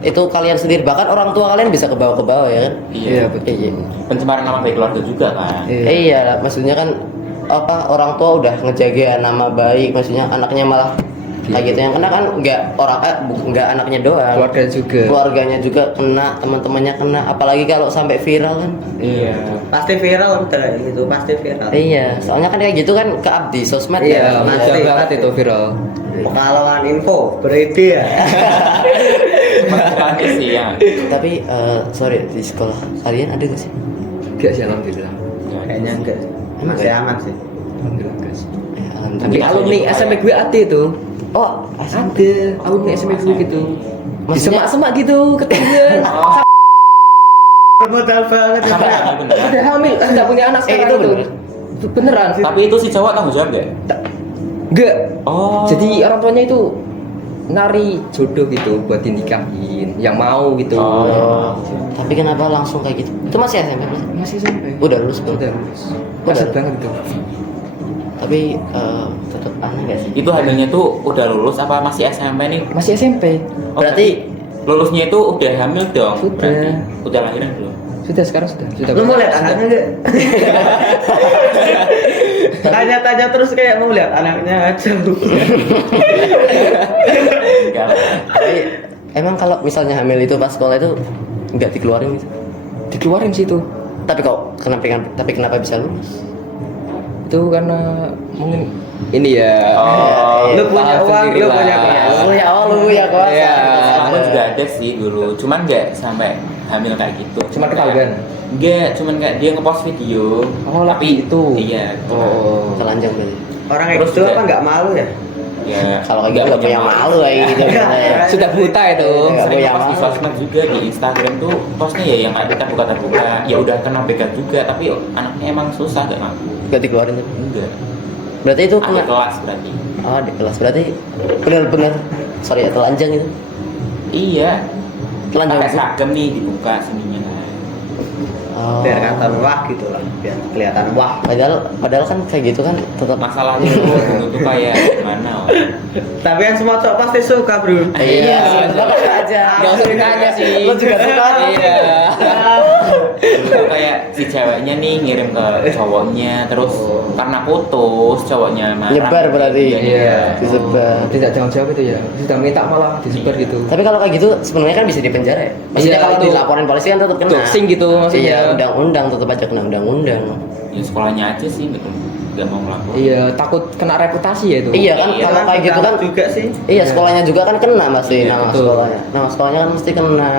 itu kalian sendiri. Bahkan orang tua kalian bisa ke bawah ya kan. Iya, betul. Iya. Pencemaran nama baik keluarga juga kan. Iya, maksudnya kan orang tua udah ngejaga nama baik, maksudnya anaknya malah kayak gitu. Yang kena kan nggak anaknya doang, Keluarga juga. keluarganya juga kena, teman-temannya kena, apalagi kalau sampai viral kan. Iya. Pasti viral udah kayak gitu, pasti viral. Iya, soalnya kan kayak gitu kan keabdi sosmed Iya, ya. pasti. Mudah banget itu viral. Pekalongan info beredar. Masalahnya sih ya. Tapi sorry, di sekolah kalian ada gak sih? Gak sih, alhamdulillah. Kayaknya enggak. Masih aman sih. Alhamdulillah gak sih. Ya, Tapi alhamdulillah. alumni SMP gue ada itu. Oh, Ada alumni SMP gue gitu. Di Maksudnya- semak-semak gitu ketinggian. Modal banget. Sampai hamil beneran. Udah hamil, tidak punya anak sekarang itu itu. bener. Itu beneran. Tapi itu si cowok tanggung jawab nggak? Enggak. Oh. Jadi orang tuanya itu nari jodoh gitu buat dinikahin, yang mau gitu. Oh, tapi kenapa langsung kayak gitu? Itu masih SMP Mas? Masih SMP. Udah lulus belum? Udah lulus. Udah. Kasar banget itu. Tapi tetap aneh gak sih? Itu hamilnya tuh udah lulus apa masih SMP nih? Masih SMP. Oh, Berarti- lulusnya itu udah hamil dong? Sudah. Berarti udah lahiran belum? Sudah sekarang sudah. Lu mau lihat anaknya enggak? Tanya-tanya terus kayak mau lihat anaknya aja. Enggak lah. Tapi emang kalau misalnya hamil itu pas sekolah itu nggak dikeluarin gitu? Dikeluarin sih itu. Tapi kenapa bisa lulus? Itu karena mungkin ini ya. Oh, Lu punya paham uang, sendiri lu lah. punya kuasa. Lu punya kuasa. Iya. Aku juga ada sih dulu, cuman nggak sampai hamil kayak gitu. Cuma ketahuan. Enggak, cuman kayak dia ngepost video. Oh, lagi itu. Iya. Oh. Telanjang berarti. Orang kayak Terus gitu juga- apa enggak malu ya? Ya. Kalau kayak gitu nggak punya malu kayak gitu. Iya. Sudah buta itu. Iya. Sering Yang post di malu. sosmed juga di Instagram tuh postnya ya yang kayak kita terbuka. Ya udah kena begal juga, tapi anaknya emang susah gak ngaku. Nggak dikeluarin tapi. Enggak. Berarti itu Adik kena. kelas berarti. Oh di kelas berarti benar-benar sorry ya telanjang itu. Iya. Telanjang. Pakai seragam nih dibuka sininya kan. Oh. Biar kelihatan wah gitu lah, biar kelihatan wah. Padahal kan kayak gitu kan tetap Masalahnya itu tuh kayak gimana? Wak? Tapi kan semua cowok pasti suka, Bro. Iya, sebentar aja. Gak usah ditanya sih. Lu juga suka. Iya. Itu kayak si ceweknya nih ngirim ke cowoknya, terus karena putus cowoknya marah. Nyebar berarti. Iya. Disebar. Tidak jawab itu ya. Sudah minta malah disebar gitu. Tapi kalau kayak gitu sebenarnya kan bisa dipenjara ya. Maksudnya Iya, kalau itu. dilaporin polisi kan tetap kena. Doxing gitu maksudnya. Iya, undang-undang tetap aja kena undang-undang. Ya sekolahnya aja sih gitu. Gak mau ngelapor. Iya, takut kena reputasi ya itu. Iya kan Iya, kalau kayak gitu kan juga sih. iya sekolahnya juga kan kena pasti Iya, nama betul. sekolahnya. Nama sekolahnya kan mesti kena.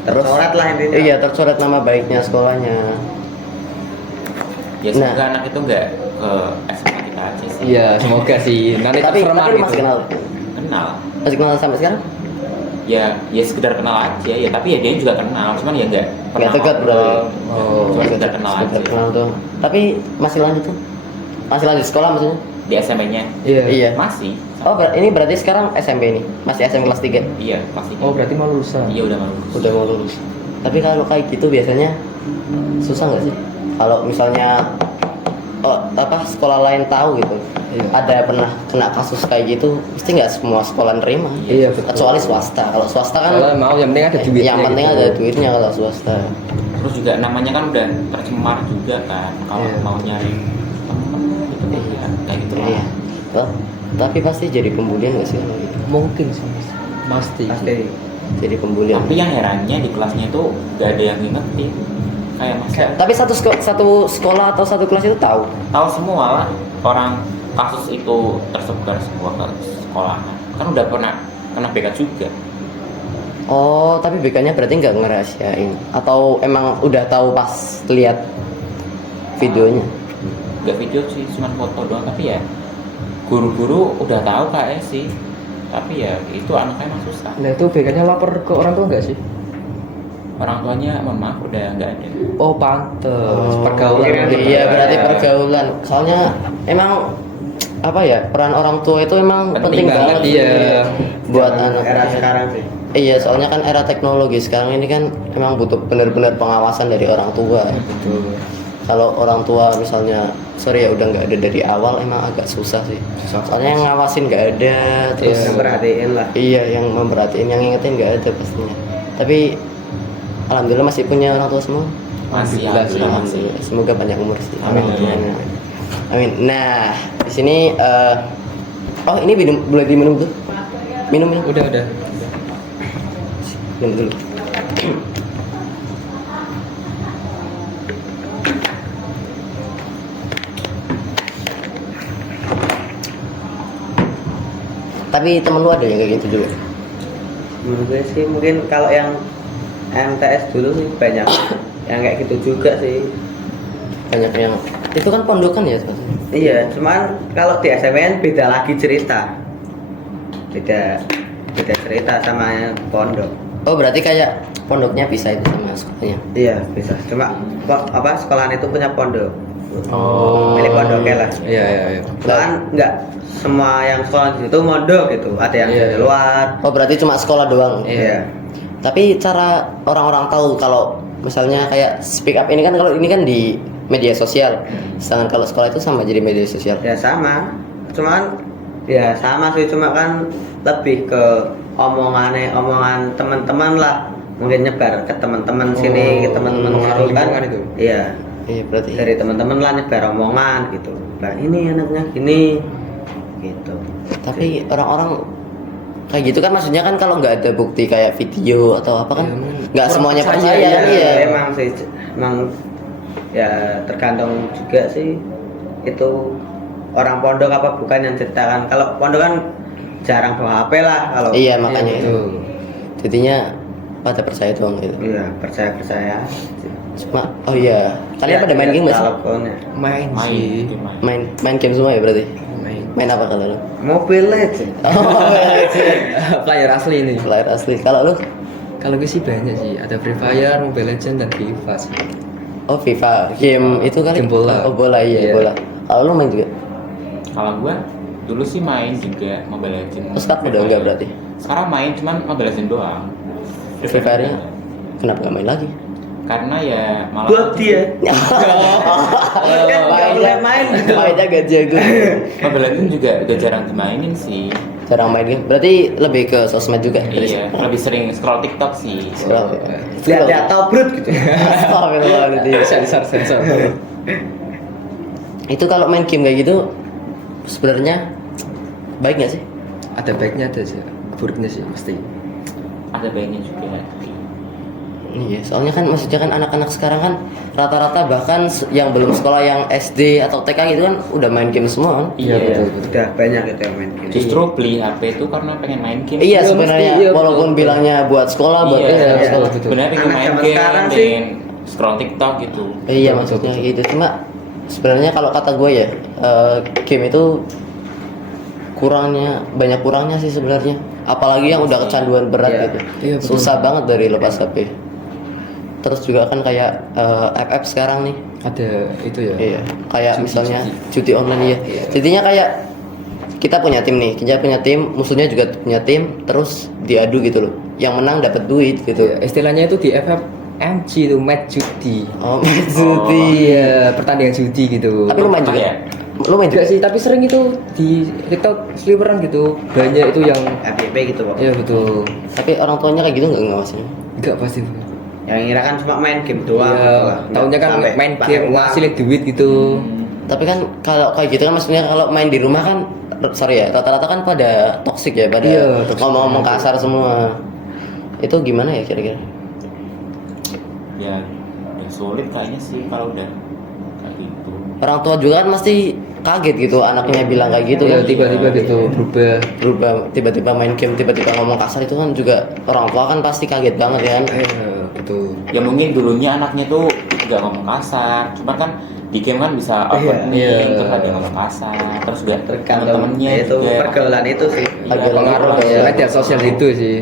Tercoret lah intinya. Iya, tercoret nama baiknya sekolahnya. Ya Nah. semoga anak itu nggak ke SMA kita aja sih. Iya, semoga sih. Nanti Tapi terseremar lu masih gitu. kenal. Kenal. Masih kenal sampai sekarang? ya sekedar kenal aja ya, tapi ya dia juga kenal, cuman ya nggak Nggak dekat berarti. cuma sekedar kenal aja Sekedar kenal tuh. Tapi masih lanjut tuh? Masih lanjut sekolah maksudnya? di SMP-nya. Iya. Masih. Oh, ini berarti sekarang SMP ini? Masih SMP kelas 3? Iya pasti. Oh berarti mau lulusan. Iya udah mau lulus. Udah mau lulus. Tapi kalau kayak gitu biasanya susah nggak sih? Kalau misalnya sekolah lain tahu gitu, Iya. ada pernah kena kasus kayak gitu, pasti nggak semua sekolah nerima. Iya, betul. Kecuali swasta. Kalau swasta kan Kalau mau yang penting ada duitnya. yang penting gitu. ada duitnya kalau swasta. Terus juga namanya kan udah tercemar juga kan, kalau Iya. mau nyari temen gitu ya kayak gitu lah. Iya. Tapi pasti jadi pembulian nggak sih kalau gitu? Mungkin sih. Pasti. Pasti. Jadi pembulian. Tapi yang herannya di kelasnya itu gak ada yang ngingetin, kayak masa Tapi satu sekolah atau satu kelas itu tahu. tahu semua lah orang kasus itu tersebar semua ke sekolah, kan udah pernah kena BK juga. Oh, tapi BK-nya berarti nggak ngerahasiain atau emang udah tahu pas lihat videonya? Gak video sih, cuma foto doang, tapi ya guru-guru udah tahu kayaknya sih, tapi ya itu anaknya emang susah. Nah itu BK-nya lapor ke orang tua nggak sih? Orang tuanya mohon maaf udah nggak ada. Oh pantes. Pergaulan. Iya, berarti pergaulan. Soalnya emang apa ya, peran orang tua itu emang Penting penting banget, banget iya. buat Zaman anak. era sekarang sih. Iya, soalnya kan era teknologi sekarang ini kan emang butuh benar-benar pengawasan dari orang tua. Betul. Kalau orang tua misalnya sorry ya udah nggak ada dari awal, emang agak susah sih. Soalnya yang ngawasin nggak ada, terus Yang perhatiin lah. iya yang memperhatiin, yang ngingetin nggak ada pastinya. Tapi alhamdulillah masih punya orang tua semua. Masih Alhamdulillah sih, alhamdulillah masih. Semoga panjang umur sih. Amin. Amin. Nah, di sini oh ini minum, boleh diminum tuh? Minum. Udah. Minum dulu. Tapi temen lu ada yang kayak gitu juga? Menurut gue sih mungkin kalau yang MTS dulu sih banyak yang kayak gitu juga sih. Banyak yang itu kan pondokan ya? Iya, cuman kalau di SMN beda lagi cerita. Beda cerita sama yang pondok. Oh berarti kayak pondoknya bisa itu sama sekolahnya? Iya, bisa. Cuma kok sekolahan itu punya pondok. Oh. Milik pondoknya lah. Iya. Kan nggak semua yang sekolah di situ mondok gitu. Ada yang Iya. dari luar. Oh berarti cuma sekolah doang? Iya. Tapi cara orang-orang tahu kalau misalnya kayak speak up ini kan, kalau ini kan di media sosial, sedangkan kalau sekolah itu sama jadi media sosial. Ya sama. Cuman ya sama sih, cuma kan lebih ke omongan teman-teman lah. Mungkin nyebar ke teman-teman sini, ke teman-teman pengaruh situ kan. lingkungan itu. Iya. Iya berarti. Dari teman-teman lah nyebar omongan gitu. Nah, ini anaknya gini gitu. Tapi orang-orang kayak gitu kan, maksudnya kan kalau nggak ada bukti kayak video atau apa kan, nggak kurang semuanya percaya, percaya kan? Iya. Emang sih, emang ya tergantung juga sih itu orang pondok apa bukan yang ceritakan. Kalau pondok kan jarang bawa HP lah kalau. Iya makanya Iya, itu. betul. Jadinya pada percaya doang gitu. Iya, percaya. Cuma oh iya, kalian pada main game nggak sih? Teleponnya. Main sih. Main game semua ya berarti? Main. Main apa kalau lu? Mobile Legends. Oh, Player asli ini. player asli. Kalau lu? Kalau gue sih banyak sih. Ada Free Fire, Mobile Legends, dan FIFA sih. Oh FIFA, game itu kali? Game bola. Oh bola, iya Iya. bola. Kalau lu main juga? Kalau gua dulu sih main juga Mobile Legends. Oh, sekarang udah enggak berarti? Sekarang main cuman Mobile Legends doang. Free Fire-nya kenapa nggak main lagi? Karena ya malah Buat dia. Kan nggak boleh main. Mainnya gak jago. Mobile Legends juga udah jarang dimainin sih. Jarang main game. Berarti lebih ke sosmed juga? Iya, lebih sering scroll TikTok sih. Scroll. Lihat tobrut gitu. Astagfirullahaladzim. Sensor. Itu kalau main game kayak gitu sebenarnya baik nggak sih? Ada baiknya, ada sih buruknya sih pasti. Ada baiknya juga. Iya, soalnya kan maksudnya kan anak-anak sekarang kan rata-rata bahkan yang belum sekolah, yang SD atau TK gitu kan udah main game semua kan? Iya, betul. Udah banyak gitu yang main game. Justru beli HP itu karena pengen main game. Iya Iya, sebenarnya, mesti, iya, walaupun betul. bilangnya buat sekolah, buat Iya, betul, betul. sebenarnya pengen Anak main zaman game, sekarang sih. pengen scroll TikTok gitu. Iya maksudnya gitu. Cuma sebenarnya kalau kata gue ya, game itu banyak kurangnya sih sebenarnya. Apalagi yang udah kecanduan berat Iya. gitu. Iya, betul. Susah banget dari lepas HP. Terus juga kan kayak FF sekarang nih. Ada itu ya. Iya, kayak Judi, misalnya judi online ya. Jadinya kayak kita punya tim nih, kita punya tim, musuhnya juga punya tim, terus diadu gitu loh. Yang menang dapat duit gitu. Ya, istilahnya itu di FFMG itu match judi. Oh, judi. Iya, pertandingan judi gitu. Tapi lu main juga? Ya? Lu main Enggak juga? sih, tapi sering itu di TikTok sliweran gitu. Banyak itu yang FYP gitu Pak. iya betul. Tapi orang tuanya kayak gitu nggak ngawasin? Enggak pasti. Yang ngira kan cuma main game doang. Iya, gitu lah. tahunya kan Sampai main pakai game uang. ngasilin duit gitu. Tapi kan kalau kayak gitu kan maksudnya kalau main di rumah kan sorry ya, rata-rata kan pada toksik ya, pada Iya, toxic. ngomong-ngomong kasar semua. Itu gimana ya kira-kira? Ya udah sulit kayaknya sih kalau udah kayak gitu. Orang tua juga kan pasti kaget gitu anaknya bilang kayak gitu Iya, kan. tiba-tiba gitu berubah. Tiba-tiba main game, tiba-tiba ngomong kasar itu kan juga orang tua kan pasti kaget banget ya kan. Iya, betul. Ya mungkin dulunya anaknya tuh nggak ngomong kasar, cuma kan di game kan bisa Iya, opening, iya. terus ada ngomong kasar, terus juga Tergantung temen-temennya itu juga. pergaulan itu sih. Agak Iya, pengaruh pengaruh, ya. ya. Media sosial itu sih.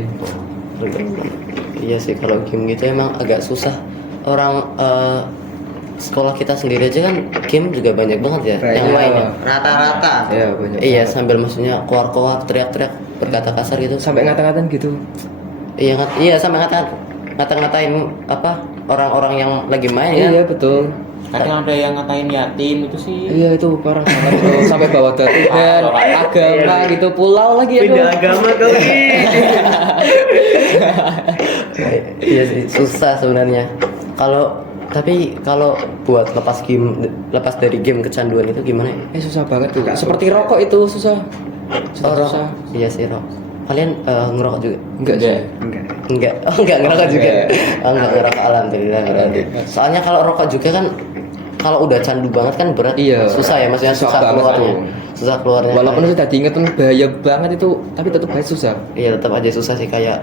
Iya sih kalau game gitu emang agak susah. Orang sekolah kita sendiri aja kan game juga banyak banget ya Banyak. yang main ya. Rata-rata. Iya, banyak. Iya banget. sambil maksudnya koar-koar teriak-teriak berkata kasar gitu. Sampai ngata-ngatain gitu. Iya sampai ngata-ngatain apa orang-orang yang lagi main ya. Iya, betul. Kadang ada yang ngatain yatim itu sih. Iya, itu parah banget itu. Sampai bawa ke Tuhan, agama gitu, pulau lagi ya. Pindah agama kau ini. Iya sih susah sebenarnya. Tapi kalau buat lepas dari game kecanduan itu gimana ya? Susah banget tuh. Seperti rokok itu susah. Susah. Iya sih Rob. Kalian ngerokok juga? Enggak sih. Enggak. Oh, enggak ngerokok juga. Oh, enggak ngerokok alhamdulillah berarti. Soalnya kalau rokok juga kan kalau udah candu banget kan berat. Iya. Susah ya maksudnya susah banget keluarnya. tuh. Susah keluarnya. Walaupun sudah diingetin bahaya banget itu, tapi tetap aja susah. Iya tetap aja susah sih kayak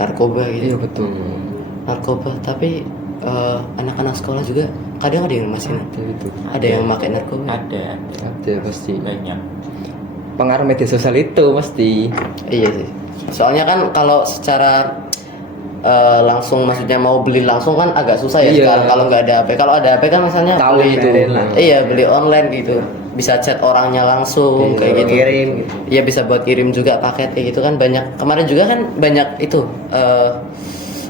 narkoba gitu. Iya, betul. Narkoba tapi anak-anak sekolah juga kadang ada yang masih ada yang pakai narkoba. Ada Pasti. banyak. Pengaruh media sosial itu pasti. Iya sih. Soalnya kan kalau secara langsung maksudnya mau beli langsung kan agak susah ya Iya. kalau nggak ada HP. Kalau ada HP kan misalnya Tahu beli itu. Iya beli online gitu. Bisa chat orangnya langsung Iya, kayak gitu. Kirim gitu. Iya bisa buat kirim juga paket kayak gitu kan banyak. Kemarin juga kan banyak itu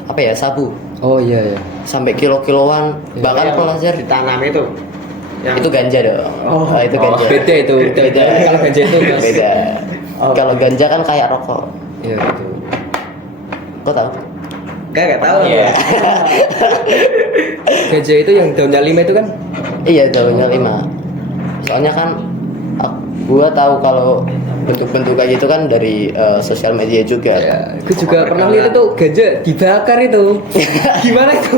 apa ya sabu Oh iya ya. sampai kilo-kiloan bahkan Yang pelajar ditanam itu. itu ganja dong. Itu ganja. Beda itu. Beda. Kalau ganja itu Mas. Beda. Kalau ganja kan kayak rokok. Iya, betul. Kau tahu? Gak tahu. Iya. Ganja itu yang daunnya 5 itu kan? Iya daunnya 5. Soalnya kan gua tahu kalau bentuk-bentuk kayak gitu kan dari sosial media juga. Ya, gue juga pernah lihat itu ganja dibakar itu. Gimana itu?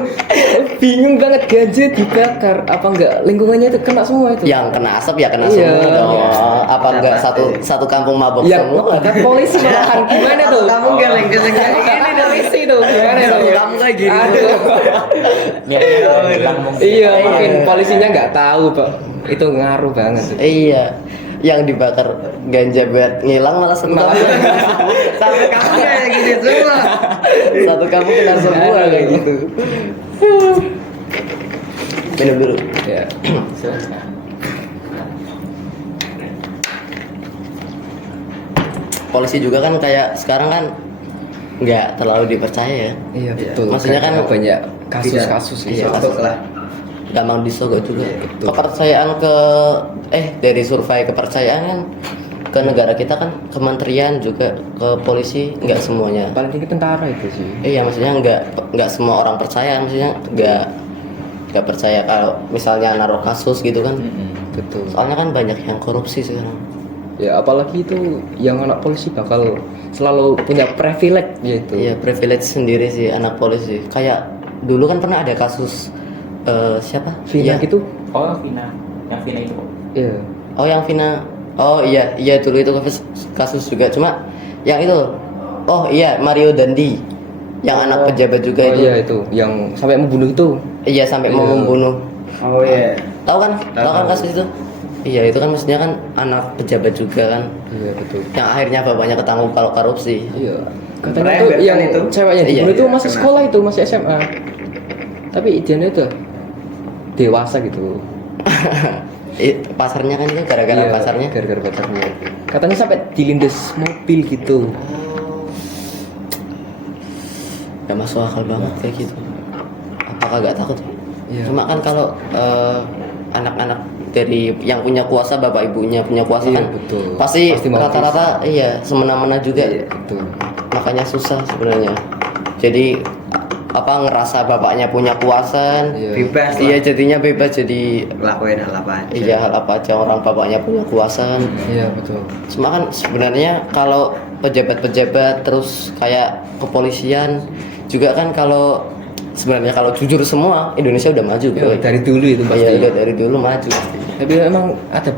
Bingung banget ganja dibakar. Apa enggak lingkungannya itu kena semua itu? Yang kena asap ya kena Iya. semua dong. Iya. Apa enggak satu kampung mabok Yang semua? bahkan polisi malahan gimana tuh? Kamu geleng-geleng Ini polisi tuh gimana tuh? Kamu kayak gini. Aduh. Niatnya bilang mungkin. Iya, mungkin polisinya nggak tahu, Pak. Itu ngaruh banget. Tuh. Iya. Yang dibakar ganja buat ngilang malah satu Malah. kampung. Sampai kamu kayak gini semua. Satu kampung kena semua kayak gitu. Minum dulu. Ya. Polisi juga kan kayak sekarang kan nggak terlalu dipercaya ya. Iya, betul. Maksudnya kan Kayak banyak kasus-kasus Iya, Masuk lah. gampang disogok juga. betul. Kepercayaan dari survei kepercayaan kan ke negara kita kan kementerian juga ke polisi nggak semuanya. Paling tinggi tentara itu sih. Iya maksudnya nggak semua orang percaya, maksudnya nggak percaya kalau misalnya naruh kasus gitu kan. Betul. Soalnya kan banyak yang korupsi sekarang. Ya apalagi itu yang anak polisi bakal selalu punya privilege yaitu. Iya privilege sendiri sih anak polisi. Kayak dulu kan pernah ada kasus siapa? Vina Iya. gitu. Oh Vina, yang Vina itu kok. Iya. Oh yang Vina. Oh iya dulu itu kasus juga cuma yang itu. Oh iya Mario Dandi. Yang anak pejabat juga Oh itu. iya itu yang sampai membunuh itu. Iya sampai mau Iya. membunuh. Oh iya. Tahu kan? Tahu kan kasus itu? Iya itu kan maksudnya kan anak pejabat juga kan, Iya betul. yang akhirnya bapaknya ketangkep kalau korupsi. Iya. Katanya Merembet tuh kan yang itu. ceweknya Iya, dibunuh itu iya, masih kena. sekolah itu, masih SMA. Tapi idealnya itu dewasa gitu. Pasarnya kan itu gara-gara Iya, pasarnya. gara-gara pacarnya. Katanya sampai dilindas mobil gitu. Gak masuk akal banget kayak gitu. Apakah gak takut? Iya. Cuma kan kalau anak-anak dari yang punya kuasa, bapak ibunya punya kuasa Iya, kan betul. pasti Pasti mau rata-rata iya semena-mena juga. Iya, betul. Makanya susah sebenarnya. Jadi apa ngerasa bapaknya punya kuasa, Iya. Bebas lah. iya jadinya bebas jadi Lakuin hal apa aja. iya hal apa aja orang bapaknya punya kuasa. Iya, betul. Cuma kan sebenarnya kalau pejabat-pejabat terus kayak kepolisian juga kan kalau sebenarnya kalau jujur semua Indonesia udah maju Iya, bro. dari dulu itu pasti. Iya udah dari dulu maju. Tapi memang ada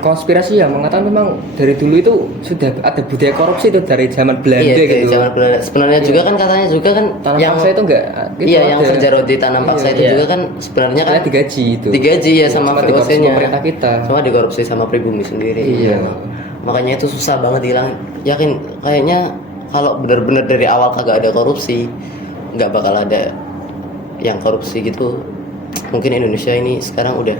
konspirasi yang mengatakan memang dari dulu itu sudah ada budaya korupsi itu dari zaman Belanda Iya dari gitu. zaman Belanda. Sebenarnya Iya. juga kan katanya juga kan Tanam yang paksa itu enggak gitu iya yang ada. kerja roti tanam paksa Iya, itu iya. juga kan sebenarnya kan Karena digaji itu. digaji ya sama Cuma dikorupsi VOC-nya. pemerintah kita. Cuma dikorupsi sama pribumi sendiri. Iya. Makanya itu susah banget hilang. Yakin kayaknya kalau benar-benar dari awal kagak ada korupsi, nggak bakal ada yang korupsi gitu. Mungkin Indonesia ini sekarang udah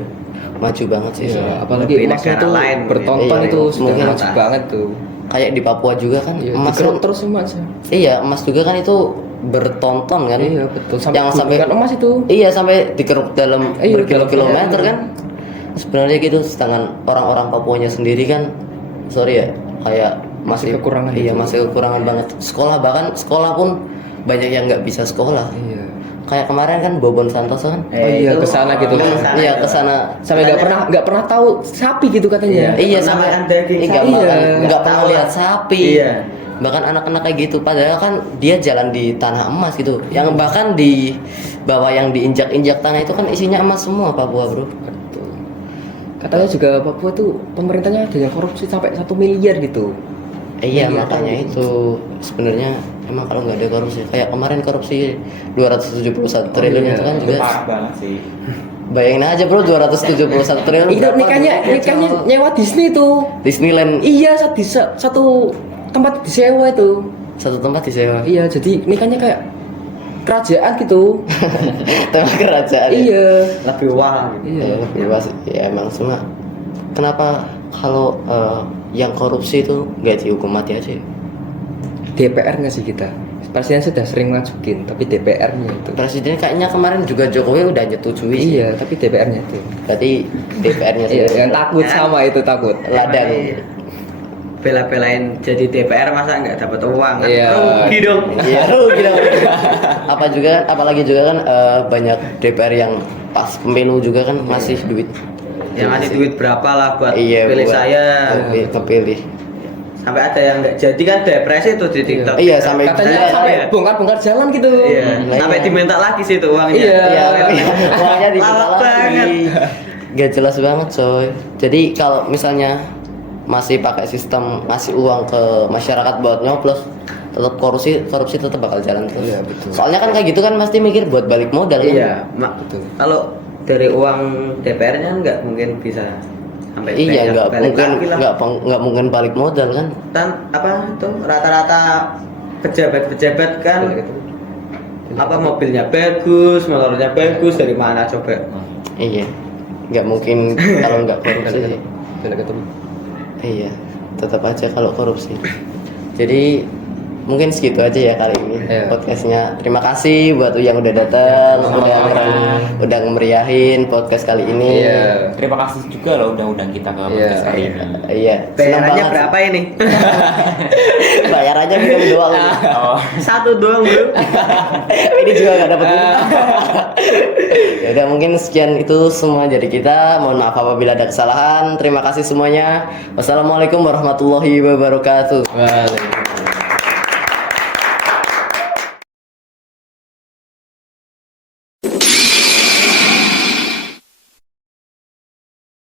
maju banget sih. Iya, soalnya. apalagi Lebih emasnya negara tuh lain, bertonton iya. itu sudah Mungkin maju banget tuh. Kayak di Papua juga kan Iya, emas dikeruk kan, terus emas. iya emas juga kan itu bertonton kan. Iya, betul. Yang sampai gunungan emas itu. Iya sampai dikeruk dalam Iya, berkilo-kilometer dalam- kan. Sebenarnya gitu sedangkan orang-orang Papuanya sendiri kan sorry ya kayak masih kekurangan iya gitu. masih kekurangan banget sekolah pun banyak yang nggak bisa sekolah Iya. kayak kemarin kan Bobon Santoso kan Oh iya, itu kesana gitu. iya kesana Sampai nggak pernah tahu sapi gitu katanya. iya Pernah sampai makan daging nggak sapi. makan Iya. nggak pernah Tahu lah. lihat sapi Iya. bahkan anak-anak kayak gitu padahal kan dia jalan di tanah emas gitu yang bahkan di bawah yang diinjak-injak tanah itu kan isinya emas semua Papua bro. Betul. Katanya juga Papua tuh pemerintahnya ada yang korupsi sampai 1 miliar gitu. Iya Iya, makanya kan? itu sebenarnya emang kalau nggak ada korupsi kayak kemarin korupsi 271 triliun iya. itu kan Itu juga parah banget sih. bayangin aja bro 271 triliun Itu berapa nikahnya duitnya, nyewa Disney tuh. Disneyland Iya, satu tempat disewa itu. satu tempat disewa Iya, jadi nikahnya kayak kerajaan gitu. tempat kerajaan ya? Iya. Lebih wah gitu. Iya. Bebas ya emang cuma kenapa kalau yang korupsi itu nggak dihukum mati aja ya? DPR-nya sih kita. Presiden sudah sering ngajukin, tapi DPR-nya itu. Presiden kayaknya kemarin juga Jokowi udah nyetujui sih. Iya, tapi DPR-nya itu. Berarti DPR-nya Iya, sih yang takut sama itu takut. ladang. Bela-belain jadi DPR masa nggak dapat uang kan? Iya. Rugi dong. Iya rugi dong. Apalagi juga kan banyak DPR yang pas pemilu juga kan masih duit. Yang ngasih duit berapa lah buat Iya, pilih buat saya. kepilih. Sampai ada yang nggak jadi kan depresi tuh di TikTok. Iya, sampai Katanya Iya, sampai iya. bongkar-bongkar jalan gitu. Iya. Nah, Sampai iya. diminta lagi sih itu uangnya. Iya. Iya, uangnya diminta Lawak lagi. banget. Gak jelas banget coy. Jadi kalau misalnya masih pakai sistem ngasih uang ke masyarakat buat nyoblos, tetap korupsi tetap bakal jalan terus. Iya, betul. Soalnya kan kayak gitu kan pasti mikir buat balik modal kan. Iya, Betul. kalau dari uang DPR-nya nggak mungkin bisa sampai Iya, nggak balik mungkin lagi lah. nggak mungkin balik modal kan. Dan apa itu rata-rata pejabat-pejabat kan apa mobilnya bagus, motornya bagus, dari mana coba? Iya, nggak mungkin kalau nggak korupsi. Bela ketemu. Iya, tetap aja kalau korupsi. Jadi mungkin segitu aja ya kali ini Iya. podcastnya. Terima kasih buat yang udah datang, udah ngemeriahin podcast kali ini. Iya. Terima kasih juga loh udah undang kita ke podcast kali ini. Iya. senang Bayarannya banget. berapa ini? Bayar aja minum doang. Oh. Satu doang bro. Ini juga nggak dapat duit. Ya udah mungkin sekian itu semua dari kita. Mohon maaf apabila ada kesalahan. Terima kasih semuanya. Wassalamualaikum warahmatullahi wabarakatuh. Waalaikumsalam.